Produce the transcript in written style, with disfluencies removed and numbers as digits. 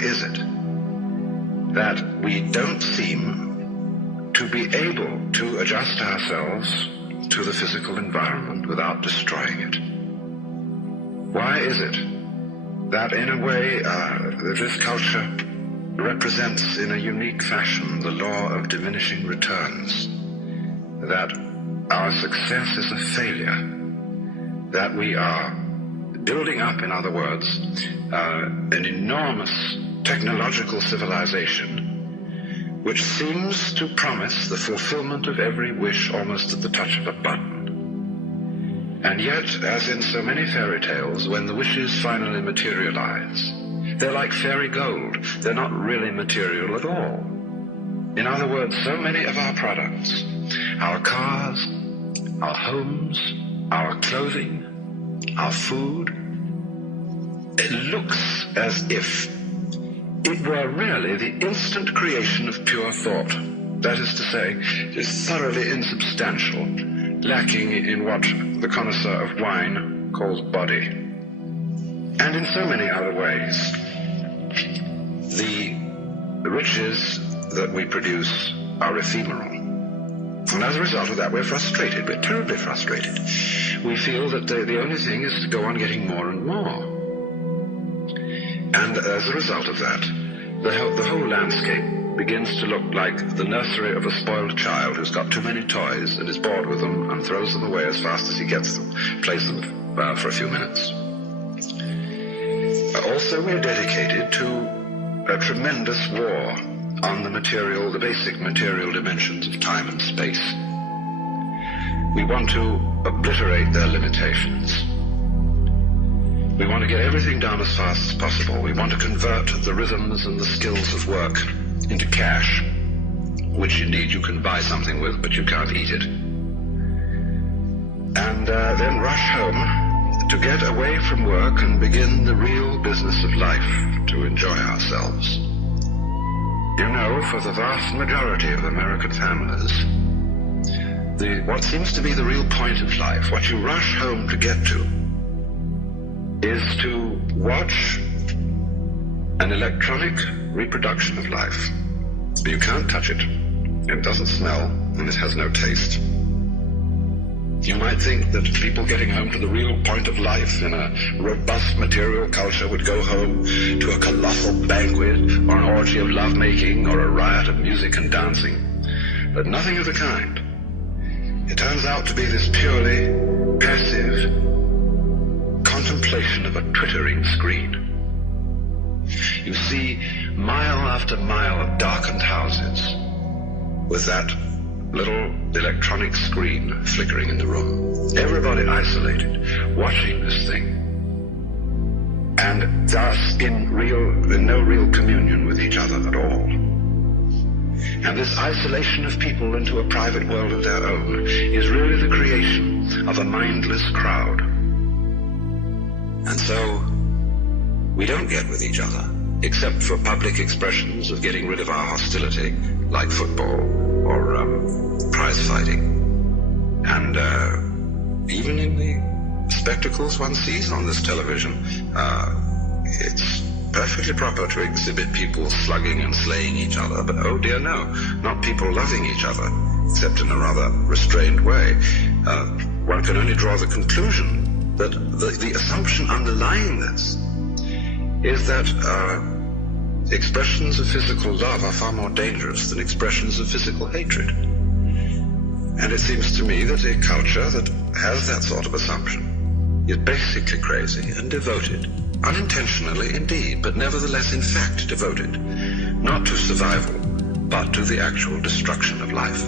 is it that we don't seem to be able to adjust ourselves to the physical environment without destroying it? Why is it that in a way this culture represents in a unique fashion the law of diminishing returns, that our success is a failure, that we are building up, in other words, an enormous technological civilization which seems to promise the fulfillment of every wish almost at the touch of a button. And yet, as in so many fairy tales, when the wishes finally materialize, they're like fairy gold. They're not really material at all. In other words, so many of our products, our cars, our homes, our clothing, our food, it looks as if it were really the instant creation of pure thought. That is to say, it is thoroughly insubstantial, lacking in what the connoisseur of wine calls body. And in so many other ways, the riches that we produce are ephemeral. And as a result of that, we're frustrated. We're terribly frustrated. We feel that the only thing is to go on getting more and more. And as a result of that, the whole landscape begins to look like the nursery of a spoiled child who's got too many toys and is bored with them and throws them away as fast as he gets them, plays them for a few minutes. Also, we're dedicated to a tremendous war on the basic material dimensions of time and space. We want to obliterate their limitations. We want to get everything done as fast as possible. We want to convert the rhythms and the skills of work into cash, which indeed you can buy something with, but you can't eat it. And then rush home to get away from work and begin the real business of life, to enjoy ourselves. You know, for the vast majority of American families, what seems to be the real point of life, what you rush home to get to, is to watch an electronic reproduction of life. You can't touch it. It doesn't smell, and it has no taste. You might think that people getting home to the real point of life in a robust material culture would go home to a colossal banquet or an orgy of lovemaking or a riot of music and dancing. But nothing of the kind. It turns out to be this purely passive contemplation of a twittering screen. You see mile after mile of darkened houses with that little electronic screen flickering in the room. Everybody isolated, watching this thing, and thus in no real communion with each other at all. And this isolation of people into a private world of their own is really the creation of a mindless crowd. And so we don't get with each other, except for public expressions of getting rid of our hostility, like football or prize fighting. And even in the spectacles one sees on this television, it's perfectly proper to exhibit people slugging and slaying each other, but oh dear no, not people loving each other, except in a rather restrained way. One can only draw the conclusion that the assumption underlying this is that expressions of physical love are far more dangerous than expressions of physical hatred. And it seems to me that a culture that has that sort of assumption is basically crazy and devoted, unintentionally indeed, but nevertheless in fact devoted, not to survival, but to the actual destruction of life.